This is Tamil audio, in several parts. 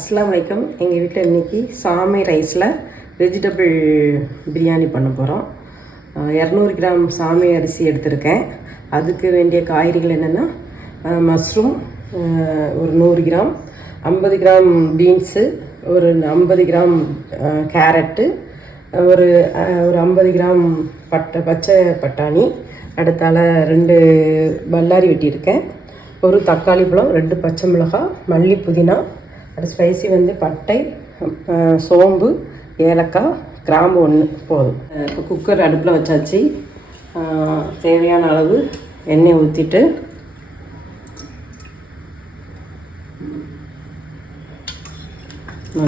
அஸ்ஸலாமு அலைக்கும். எங்கள் வீட்டில் இன்றைக்கி சாமை ரைஸில் வெஜிடபிள் பிரியாணி பண்ண போகிறோம். 200 கிராம் சாமை அரிசி எடுத்திருக்கேன். அதுக்கு வேண்டிய காய்கறிகள் என்னென்னா மஷ்ரூம் ஒரு 100 கிராம், 50 கிராம் பீன்ஸு, ஒரு 50 கிராம் கேரட்டு, ஒரு 50 கிராம் பச்சை பட்டாணி, அடுத்தால 2 பல்லாரி வெட்டியிருக்கேன், ஒரு தக்காளி பழம், 2 பச்சை மிளகாய், மல்லி, புதினா, அது ஸ்பைசி வந்து பட்டை, சோம்பு, ஏலக்காய், கிராம்பு 1 போதும். இப்போ குக்கர் அடுப்பில் வச்சாச்சு. தேவையான அளவு எண்ணெய் ஊற்றிட்டு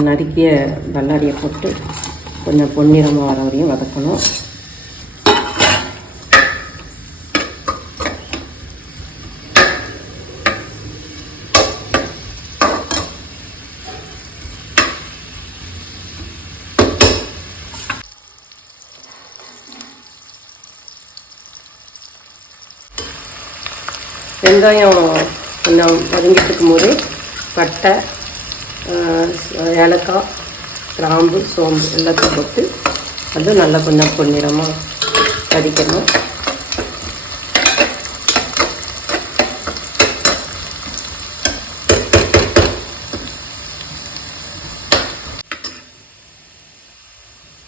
நறுக்கிய பல்லாரியை போட்டு கொஞ்சம் பொன்னிறமாக வர வரையும் வதக்கணும். வெங்காயம் கொஞ்சம் வதங்கிட்டு இருக்கும்போது பட்டை, ஏலக்காய், கிராம்பு, சோம்பு எல்லாத்தையும் போட்டு அது நல்லா கொஞ்சம் பொன்னிறமாக வதக்கணும்.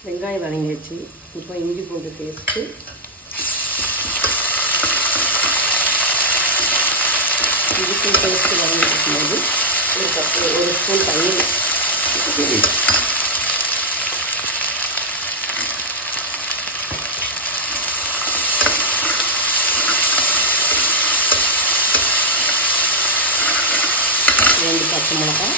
வெங்காயம் வதங்கிடுச்சு. இப்போ இஞ்சி பூண்டு பேஸ்ட்டு, இஞ்சி பேஸ்ட்டு வதங்கிட்டு இருக்கும்போது ஒரு ஸ்பூன் தண்ணி, ரெண்டு பச்சை மிளகாய்,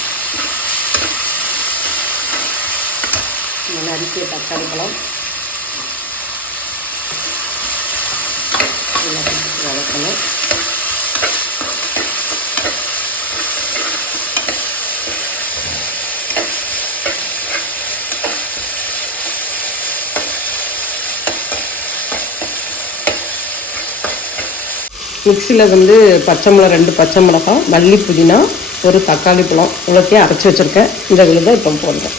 நறுக்கிய தக்காளி பழம் எல்லாத்தையும் வதக்கணும். மிக்சியில் வந்து ரெண்டு பச்சை மிளகாய், மல்லி, புதினா, ஒரு தக்காளி பழம் எல்லாத்தையும் அரைச்சி வச்சுருக்கேன். இந்த இதில் தான் இப்போ போடுறேன்.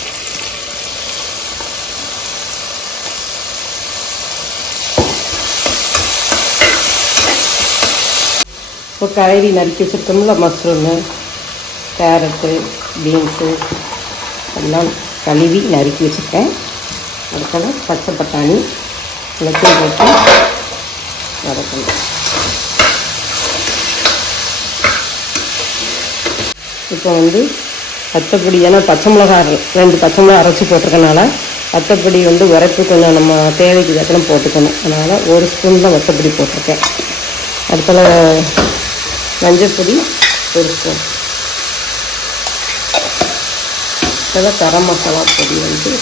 இப்போ காய்கறி நறுக்கி வச்சுருக்கோம்ல, மஷ்ரூமு, கேரட்டு, பீன்ஸு எல்லாம் கழுவி நறுக்கி வச்சுருக்கேன். அதுக்காக பச்சை பட்டாணி எல்லாத்தையும் போட்டு வதக்கணும். இப்போ வந்து பச்சைப்பொடி, ஏன்னா பச்சை மிளகாய் 2 பச்சை மிளகாய் அரைச்சி போட்டிருக்கனால பச்சைப்பொடி வந்து உரைப்பு கொஞ்சம் நம்ம தேவைக்கு தக்கணும் போட்டுக்கணும். அதனால் 1 ஸ்பூன் தான் பச்சைப்பொடி போட்டிருக்கேன். அடுத்தால மஞ்சள்பொடி 1 ஸ்பூன், இதெல்லாம் கரம் மசாலா பொடி வந்து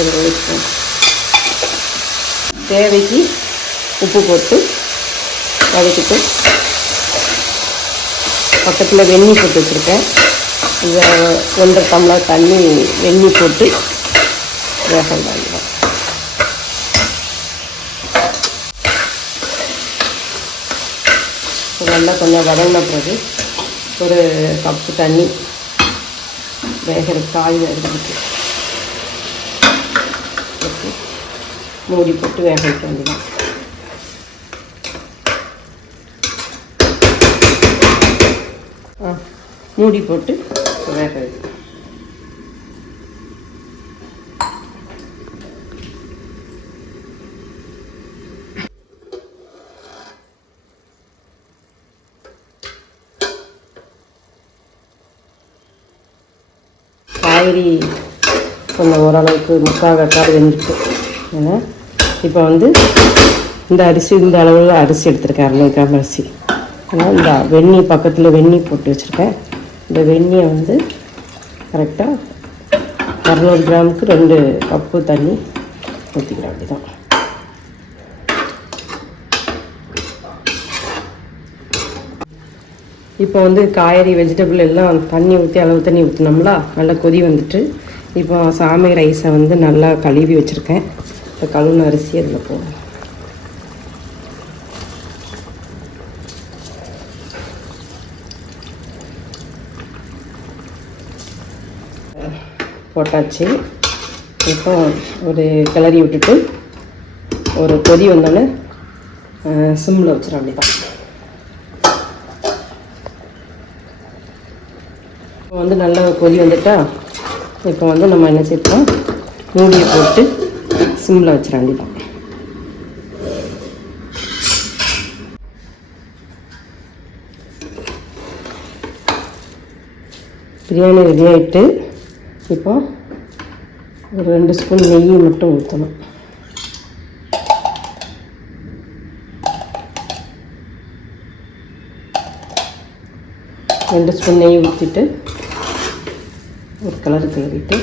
ஒரு 1 ஸ்பூன், தேவைக்கு உப்பு போட்டு வதக்கிட்டு பக்கத்தில் வெந்நீர் போட்டு வச்சுருக்கேன். இதை 1.5 டம்ளர் தண்ணி வெந்நீர் போட்டு வேக விடாங்க. நல்லா கொஞ்சம் வதங்கின பிறகு ஒரு கப்பு தண்ணி வேகிற காய் வேகிறதுக்கு மூடி போட்டு வேக வைக்க வேண்டியதான். மூடி போட்டு வேக வைக்கணும். காய்கறி கொஞ்சம் ஓரளவுக்கு 3/4 வெக்காடு வெந்துருக்கு. ஏன்னா இப்போ வந்து இந்த அளவில் அரிசி எடுத்துருக்கேன், 200 கிராம் அரிசி. ஆனால் இந்த வெந்நீர் பக்கத்தில் வெந்நீர் போட்டு வச்சுருக்கேன். இந்த வெந்நியை வந்து கரெக்டாக 200 கிராமுக்கு 2 கப்பு தண்ணி ஊற்றிக்கிற வேண்டியதான். இப்போ வந்து காய்கறி வெஜிடபிள் எல்லாம் தண்ணி ஊற்றி அளவு தண்ணி ஊற்றினோம்ல, நல்லா கொதி வந்துட்டு இப்போ சாமை ரைஸை வந்து நல்லா கழுவி வச்சுருக்கேன். இப்போ கழுவுன அரிசி அதில் போடுறேன். போட்டாச்சு. இப்போ ஒரு கிளறி விட்டுட்டு ஒரு கொதி வந்தோடனே சிம்மில் வச்சிட வேண்டியதான். இப்போ வந்து நல்லா கொதி வந்துட்டா இப்போ வந்து நம்ம என்ன செய்யலாம், மூடியை போட்டு சிம்மில் வச்சிட வேண்டியதான். பிரியாணி ரெடி ஆகிட்டு இப்போ ஒரு 2 ஸ்பூன் நெய் மட்டும் ஊற்றணும். ரெண்டு ஸ்பூன் நெய் ஊற்றிட்டு ஒரு கலர் கிளறிட்டு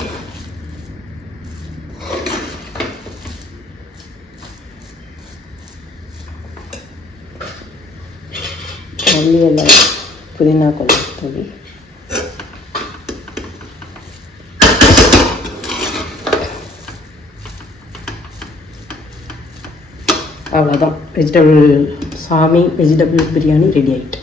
மல்லி இலை புதினா கொஞ்சம் தூவி அவ்வளோதான். வெஜிடபிள் பிரியாணி ரெடி ஆகிட்டு.